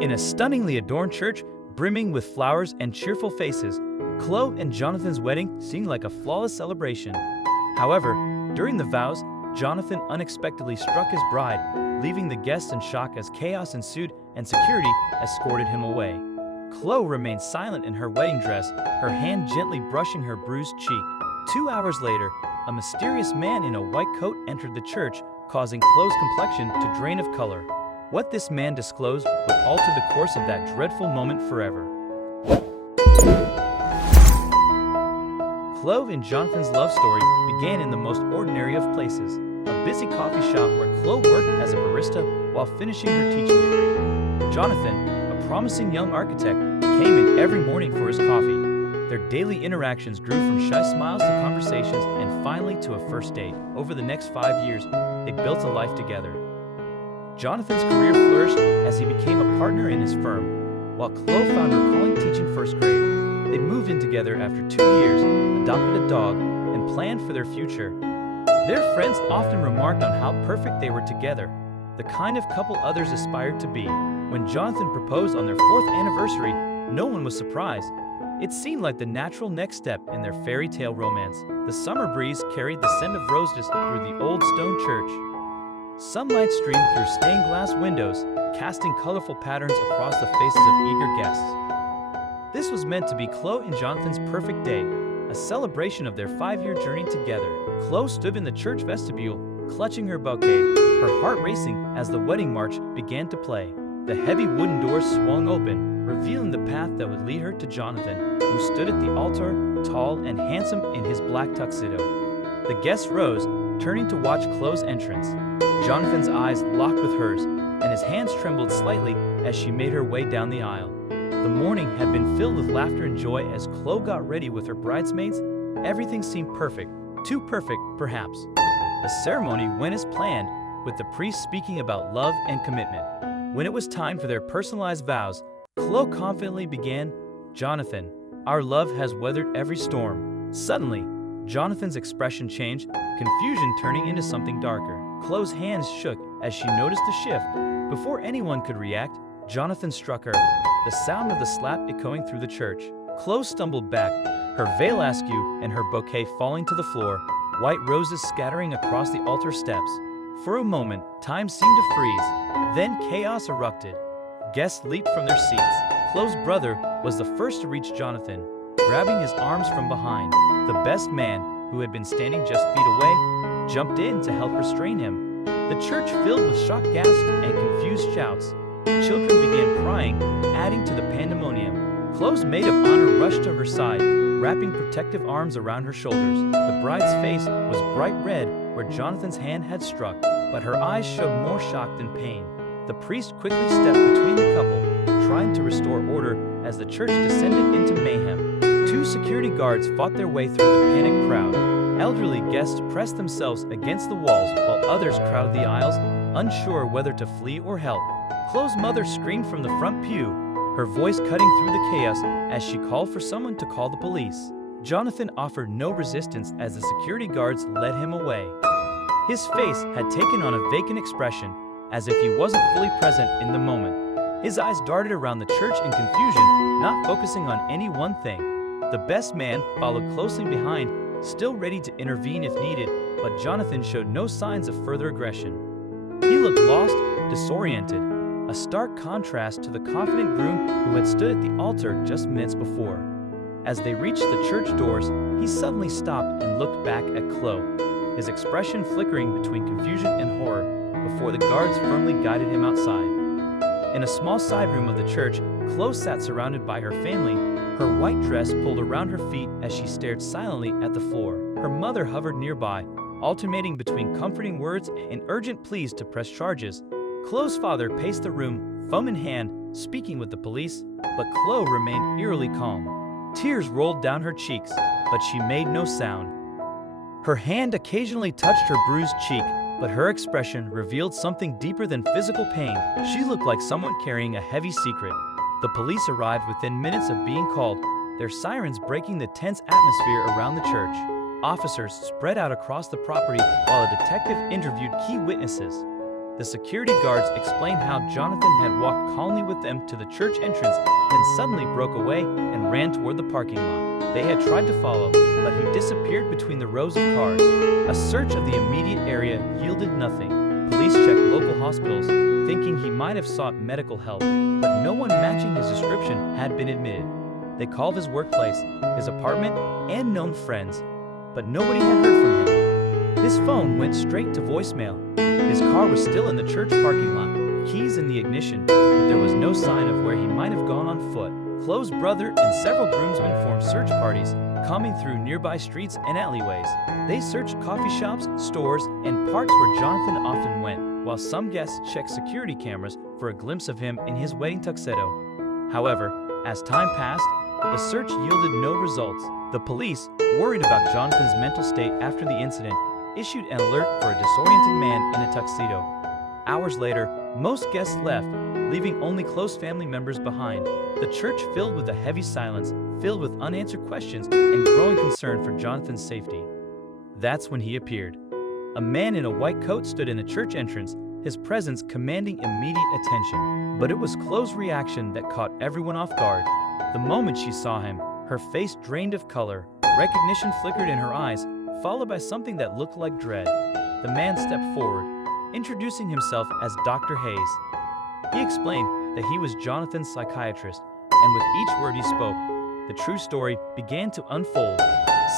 In a stunningly adorned church, brimming with flowers and cheerful faces, Chloe and Jonathan's wedding seemed like a flawless celebration. However, during the vows, Jonathan unexpectedly struck his bride, leaving the guests in shock as chaos ensued and security escorted him away. Chloe remained silent in her wedding dress, her hand gently brushing her bruised cheek. 2 hours later, a mysterious man in a white coat entered the church, causing Chloe's complexion to drain of color. What this man disclosed would alter the course of that dreadful moment forever. Chloe and Jonathan's love story began in the most ordinary of places, a busy coffee shop where Chloe worked as a barista while finishing her teaching degree. Jonathan, a promising young architect, came in every morning for his coffee. Their daily interactions grew from shy smiles to conversations and finally to a first date. Over the next 5 years, they built a life together. Jonathan's career flourished as he became a partner in his firm, while Chloe found her calling teaching first grade. They moved in together after 2 years, adopted a dog, and planned for their future. Their friends often remarked on how perfect they were together, the kind of couple others aspired to be. When Jonathan proposed on their 4th anniversary, no one was surprised. It seemed like the natural next step in their fairy tale romance. The summer breeze carried the scent of roses through the old stone church. Sunlight streamed through stained glass windows, casting colorful patterns across the faces of eager guests. This was meant to be Chloe and Jonathan's perfect day, a celebration of their 5-year journey together. Chloe stood in the church vestibule, clutching her bouquet, her heart racing as the wedding march began to play. The heavy wooden doors swung open, revealing the path that would lead her to Jonathan, who stood at the altar, tall and handsome in his black tuxedo. The guests rose, turning to watch Chloe's entrance. Jonathan's eyes locked with hers, and his hands trembled slightly as she made her way down the aisle. The morning had been filled with laughter and joy as Chloe got ready with her bridesmaids. Everything seemed perfect, too perfect, perhaps. The ceremony went as planned, with the priest speaking about love and commitment. When it was time for their personalized vows, Chloe confidently began, "Jonathan, our love has weathered every storm." Suddenly, Jonathan's expression changed, confusion turning into something darker. Chloe's hands shook as she noticed the shift. Before anyone could react, Jonathan struck her, the sound of the slap echoing through the church. Chloe stumbled back, her veil askew and her bouquet falling to the floor, white roses scattering across the altar steps. For a moment, time seemed to freeze. Then chaos erupted. Guests leaped from their seats. Chloe's brother was the first to reach Jonathan, grabbing his arms from behind. The best man, who had been standing just feet away, jumped in to help restrain him. The church filled with shocked gasps and confused shouts. Children began crying, adding to the pandemonium. Chloe's maid of honor rushed to her side, wrapping protective arms around her shoulders. The bride's face was bright red where Jonathan's hand had struck, but her eyes showed more shock than pain. The priest quickly stepped between the couple, trying to restore order as the church descended into mayhem. 2 security guards fought their way through the panicked crowd. Elderly guests pressed themselves against the walls while others crowded the aisles, unsure whether to flee or help. Chloe's mother screamed from the front pew, her voice cutting through the chaos as she called for someone to call the police. Jonathan offered no resistance as the security guards led him away. His face had taken on a vacant expression, as if he wasn't fully present in the moment. His eyes darted around the church in confusion, not focusing on any one thing. The best man followed closely behind, still ready to intervene if needed, but Jonathan showed no signs of further aggression. He looked lost, disoriented, a stark contrast to the confident groom who had stood at the altar just minutes before. As they reached the church doors, he suddenly stopped and looked back at Chloe, his expression flickering between confusion and horror before the guards firmly guided him outside. In a small side room of the church, Chloe sat surrounded by her family, her white dress pulled around her feet as she stared silently at the floor. Her mother hovered nearby, alternating between comforting words and urgent pleas to press charges. Chloe's father paced the room, phone in hand, speaking with the police, but Chloe remained eerily calm. Tears rolled down her cheeks, but she made no sound. Her hand occasionally touched her bruised cheek, but her expression revealed something deeper than physical pain. She looked like someone carrying a heavy secret. The police arrived within minutes of being called, their sirens breaking the tense atmosphere around the church. Officers spread out across the property while a detective interviewed key witnesses. The security guards explained how Jonathan had walked calmly with them to the church entrance, then suddenly broke away and ran toward the parking lot. They had tried to follow, but he disappeared between the rows of cars. A search of the immediate area yielded nothing. Police checked local hospitals, thinking he might have sought medical help, but no one matching his description had been admitted. They called his workplace, his apartment, and known friends, but nobody had heard from him. His phone went straight to voicemail. His car was still in the church parking lot, keys in the ignition, but there was no sign of where he might have gone on foot. Chloe's brother and several groomsmen formed search parties, combing through nearby streets and alleyways. They searched coffee shops, stores, and parks where Jonathan often went, while some guests checked security cameras for a glimpse of him in his wedding tuxedo. However, as time passed, the search yielded no results. The police, worried about Jonathan's mental state after the incident, issued an alert for a disoriented man in a tuxedo. Hours later, most guests left, leaving only close family members behind. The church filled with a heavy silence, filled with unanswered questions and growing concern for Jonathan's safety. That's when he appeared. A man in a white coat stood in the church entrance, his presence commanding immediate attention. But it was Chloe's reaction that caught everyone off guard. The moment she saw him, her face drained of color, recognition flickered in her eyes, followed by something that looked like dread. The man stepped forward, introducing himself as Dr. Hayes. He explained that he was Jonathan's psychiatrist, and with each word he spoke, the true story began to unfold.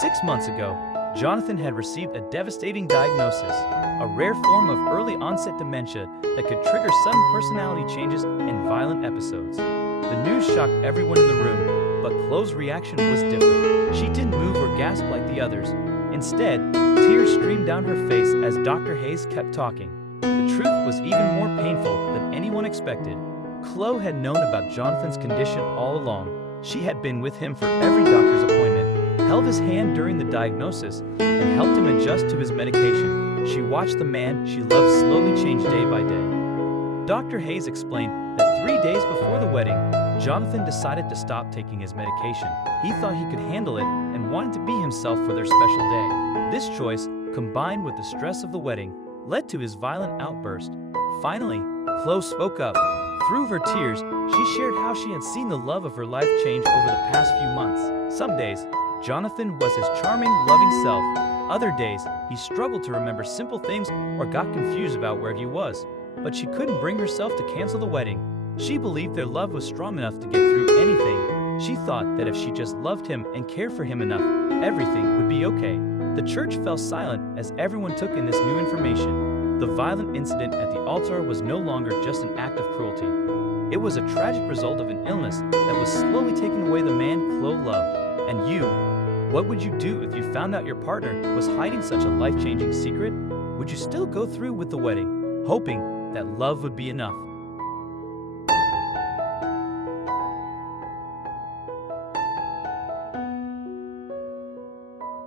6 months ago, Jonathan had received a devastating diagnosis, a rare form of early-onset dementia that could trigger sudden personality changes and violent episodes. The news shocked everyone in the room, but Chloe's reaction was different. She didn't move or gasp like the others. Instead, tears streamed down her face as Dr. Hayes kept talking. The truth was even more painful than anyone expected. Chloe had known about Jonathan's condition all along. She had been with him for every doctor's appointment, held his hand during the diagnosis, and helped him adjust to his medication. She watched the man she loved slowly change day by day. Dr. Hayes explained that 3 days before the wedding, Jonathan decided to stop taking his medication. He thought he could handle it and wanted to be himself for their special day. This choice, combined with the stress of the wedding, led to his violent outburst. Finally, Chloe spoke up. Through her tears, she shared how she had seen the love of her life change over the past few months. Some days, Jonathan was his charming, loving self. Other days, he struggled to remember simple things or got confused about where he was. But she couldn't bring herself to cancel the wedding. She believed their love was strong enough to get through anything. She thought that if she just loved him and cared for him enough, everything would be okay. The church fell silent as everyone took in this new information. The violent incident at the altar was no longer just an act of cruelty. It was a tragic result of an illness that was slowly taking away the man Chloe loved. And you, what would you do if you found out your partner was hiding such a life-changing secret? Would you still go through with the wedding, hoping that love would be enough?